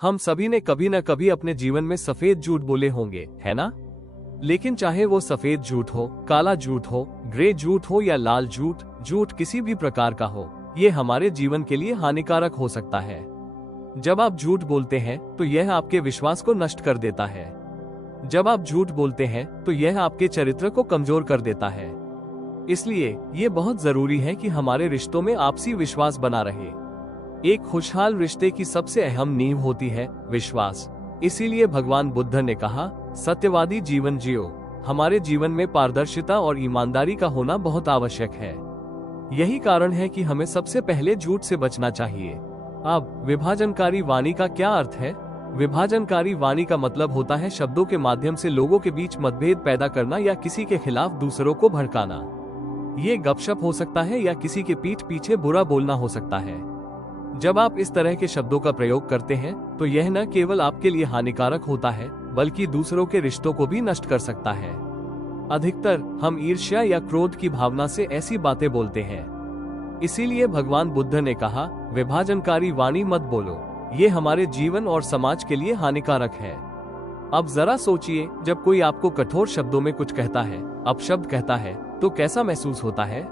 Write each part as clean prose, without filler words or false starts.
हम सभी ने कभी न कभी अपने जीवन में सफेद झूठ बोले होंगे, है ना? लेकिन चाहे वो सफेद झूठ हो, काला झूठ हो, ग्रे झूठ हो या लाल झूठ, झूठ किसी भी प्रकार का हो, ये हमारे जीवन के लिए हानिकारक हो सकता है। जब आप झूठ बोलते हैं तो यह आपके विश्वास को नष्ट कर देता है। जब आप झूठ बोलते हैं तो यह आपके चरित्र को कमजोर कर देता है। इसलिए ये बहुत जरूरी है कि हमारे रिश्तों में आपसी विश्वास बना रहे। एक खुशहाल रिश्ते की सबसे अहम नींव होती है विश्वास। इसीलिए भगवान बुद्ध ने कहा, सत्यवादी जीवन जियो। हमारे जीवन में पारदर्शिता और ईमानदारी का होना बहुत आवश्यक है। यही कारण है कि हमें सबसे पहले झूठ से बचना चाहिए। अब विभाजनकारी वाणी का क्या अर्थ है? विभाजनकारी वाणी का मतलब होता है शब्दों के माध्यम से लोगों के बीच मतभेद पैदा करना या किसी के खिलाफ दूसरों को भड़काना। ये गपशप हो सकता है या किसी के पीठ पीछे बुरा बोलना हो सकता है। जब आप इस तरह के शब्दों का प्रयोग करते हैं तो यह न केवल आपके लिए हानिकारक होता है बल्कि दूसरों के रिश्तों को भी नष्ट कर सकता है। अधिकतर हम ईर्ष्या या क्रोध की भावना से ऐसी बातें बोलते हैं। इसीलिए भगवान बुद्ध ने कहा, विभाजनकारी वाणी मत बोलो, ये हमारे जीवन और समाज के लिए हानिकारक है। अब जरा सोचिए, जब कोई आपको कठोर शब्दों में कुछ कहता है, अपशब्द कहता है, तो कैसा महसूस होता है?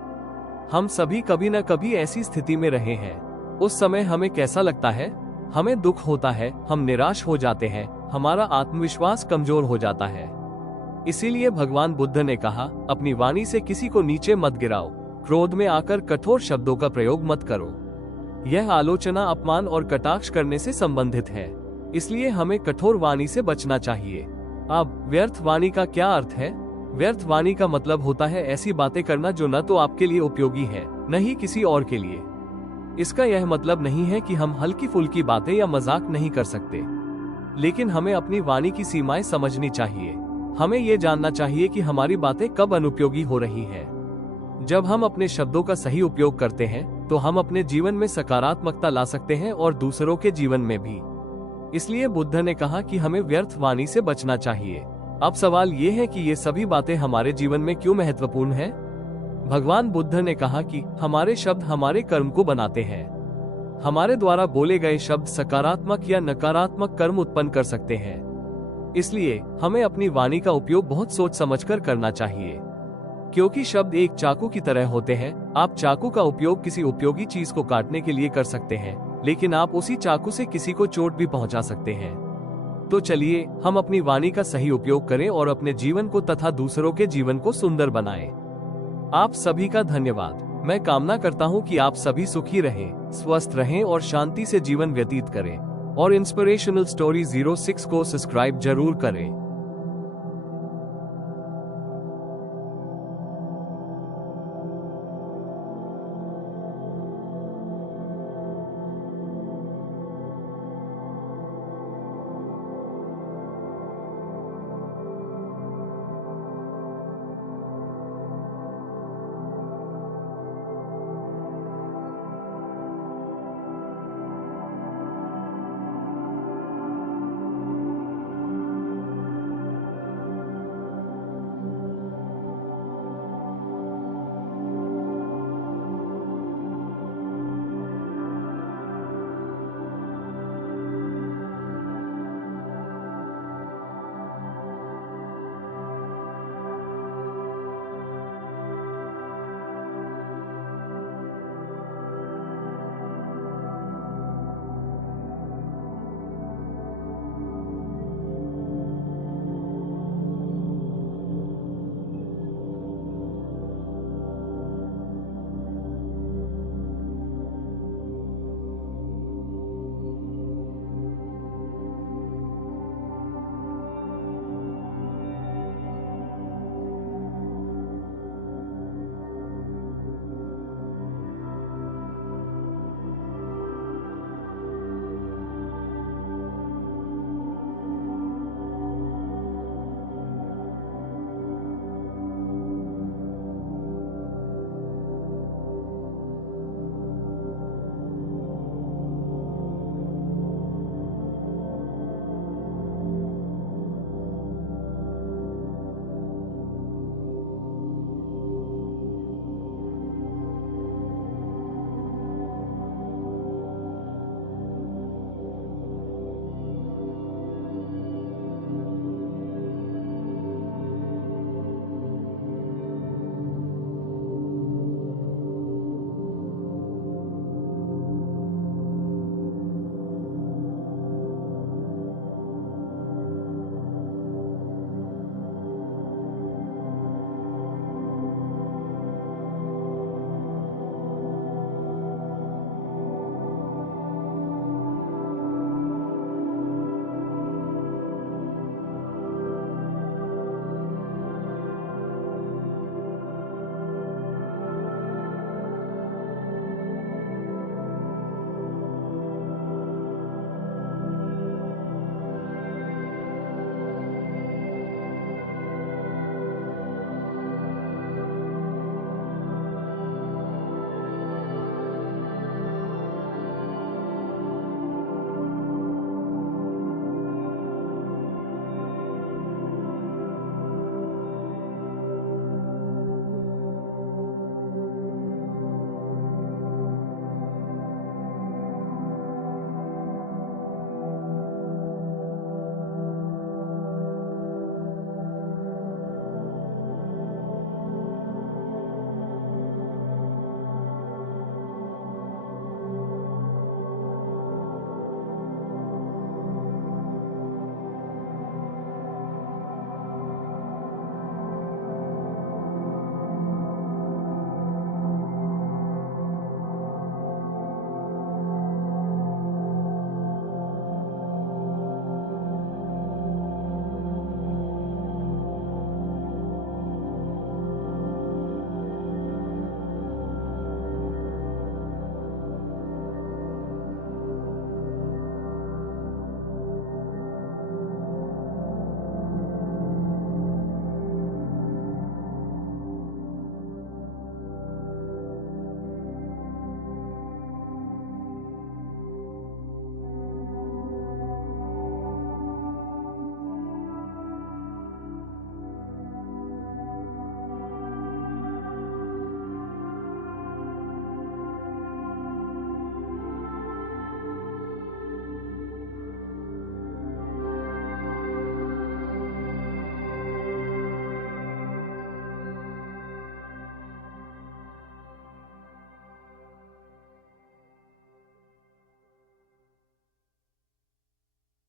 हम सभी कभी न कभी ऐसी स्थिति में रहे हैं। उस समय हमें कैसा लगता है? हमें दुख होता है, हम निराश हो जाते हैं, हमारा आत्मविश्वास कमजोर हो जाता है। इसीलिए भगवान बुद्ध ने कहा, अपनी वाणी से किसी को नीचे मत गिराओ, क्रोध में आकर कठोर शब्दों का प्रयोग मत करो। यह आलोचना, अपमान और कटाक्ष करने से संबंधित है। इसलिए हमें कठोर वाणी से बचना चाहिए। अब व्यर्थ वाणी का क्या अर्थ है? व्यर्थ वाणी का मतलब होता है ऐसी बातें करना जो न तो आपके लिए उपयोगी है, न ही किसी और के लिए। इसका यह मतलब नहीं है कि हम हल्की फुल्की बातें या मजाक नहीं कर सकते, लेकिन हमें अपनी वाणी की सीमाएं समझनी चाहिए। हमें ये जानना चाहिए कि हमारी बातें कब अनुपयोगी हो रही हैं। जब हम अपने शब्दों का सही उपयोग करते हैं तो हम अपने जीवन में सकारात्मकता ला सकते हैं और दूसरों के जीवन में भी। इसलिए बुद्ध ने कहा कि हमें व्यर्थ वाणी से बचना चाहिए। अब सवाल ये है कि ये सभी बातें हमारे जीवन में क्यों महत्वपूर्ण है? भगवान बुद्ध ने कहा कि हमारे शब्द हमारे कर्म को बनाते हैं। हमारे द्वारा बोले गए शब्द सकारात्मक या नकारात्मक कर्म उत्पन्न कर सकते हैं। इसलिए हमें अपनी वाणी का उपयोग बहुत सोच समझकर करना चाहिए, क्योंकि शब्द एक चाकू की तरह होते हैं। आप चाकू का उपयोग किसी उपयोगी चीज को काटने के लिए कर सकते हैं, लेकिन आप उसी चाकू से किसी को चोट भी पहुंचा सकते हैं। तो चलिए हम अपनी वाणी का सही उपयोग करें और अपने जीवन को तथा दूसरों के जीवन को सुंदर बनाएं। आप सभी का धन्यवाद। मैं कामना करता हूं कि आप सभी सुखी रहें, स्वस्थ रहें और शांति से जीवन व्यतीत करें। और इंस्पिरेशनल स्टोरी 06 को सब्सक्राइब जरूर करें।